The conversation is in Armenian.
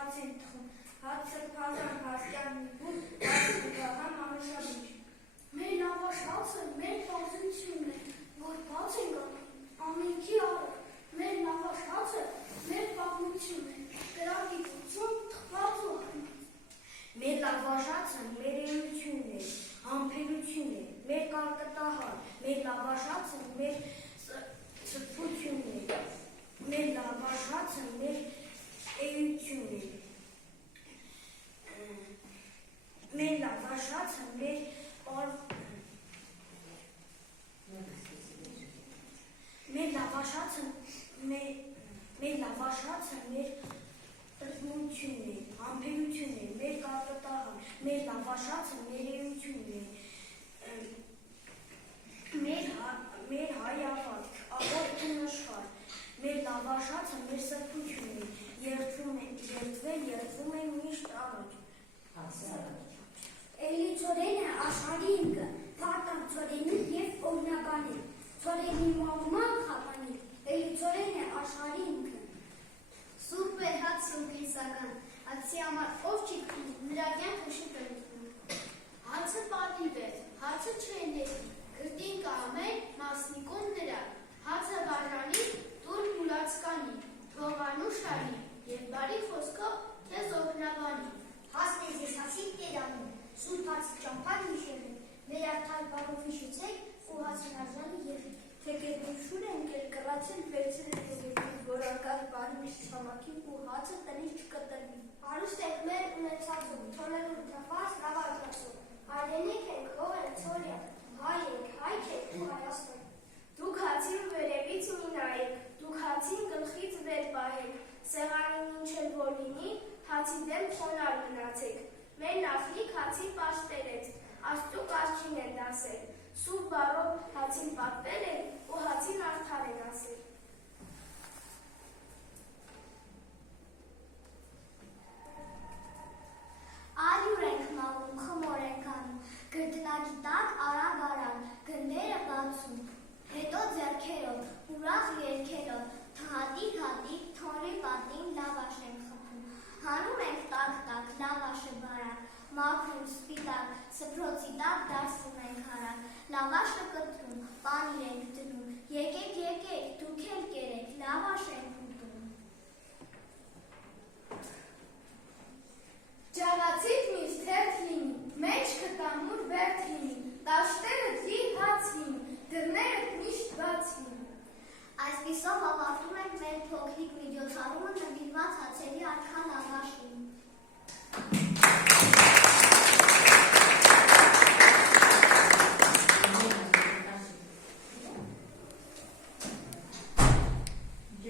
հաց են թխում, հացը փազան փաստյանի բուն, հացը գահամ անուշաբիչ։ Մեր լավաշ հացը մեր պարզությունն է, որ բաց ենք ամենքի առը, մեր լավաշ հացը մեր պատմությունն է, գրագիտություն թխված ու հարմած։ Մեր լավաշ հացը մեր էությունն է, համբերությունն է, մեր կարկտահար, մեր լավաշ հացը մեր սրբությունն է, մեր լավաշ հացը մեր էությունն է, մեր լավաշ հացը մեր տրտմությունն է, համբերությունն է, մեր կարկտահար, մեր լավաշ հացը մեր էությունն է, մեր հայ ավարտ, աղոտ ու նշխար, մեր լավաշ հացը մեր սրբությունն է, երդվում է միշտ առաջ։ Էլի ծորենը աշխարհի ինքը, փարտան ծորենի և օրնականի, ծորենի մաղման խապանի, էլի ծորենը աշխարհի ինքը։ Սուրբ է հաց սուրբիսական, հացի համար ով չի քնում, նրա կյանքը շուտ է ուտում։ Հացը պատիվ է, հացը չեների, գրտին կամեր, մասնիկում նրա, հացը բաժանի, տուր մուլացկանի, թողանուշանի, և բարի խոսքով քեզ օգնաբանի։ Հացն է ձեզ հացի տերանում, սուրբ հացի ճամփան հիշելն, մեր արդար բարով հիշեցեք ու հացին արժանի եղեք։ Թե գետի շուր են կել կռացել վերցրել գետի, որ ակար բարմիշ չամակի ու հացը տնից չկտրվի։ Հարուստ եք մեր ունեցածում, թոնելու թափած լավացածում, հայրենիք ենք, հող ենք, ծորյա, հայ ենք, հայք ենք ու Հայաստան։ Դուք հացին վերևից մի նայեք, դուք հացին գլխից վեր պահեք, սեղանին ինչ էլ որ լինի, հացի դեմ խոնար մնացեք։ Մեր նախնիկ հացի պաշտերեց, աստու կարգին են դասել, սուրբ բառով հացին պատվել են ու հացին արդար են ասել։ Ալյուր ենք մաղում, խմոր ենք անում, գրդնակի տակ արագ-արագ, գնդերը բացում, հետո ձեռքերով, ուրախ երգերով, հատիկ-հատիկ, թոնրի պատին լավաշ ենք խփում, հանում ենք տակ-տակ, լավաշը բարակ, մաքրում սպիտակ, սփռոցի տակ դարձնում ենք հարակ, լավաշը կտրում, պանիր ենք դնում, եկեք, դուք էլ կերեք, լավաշ ենք ուտում։ Ճաղացիդ միշտ հերթ լինի, մեջքը տամուր վերթ լինի, տաշտերդ լի հաց լինի, դռներդ միշտ բաց լինի։ Այսպիսով ավարտում ենք մեր փոքրիկ վիդեոթարումը նվիրված հացերի արքա լավաշին։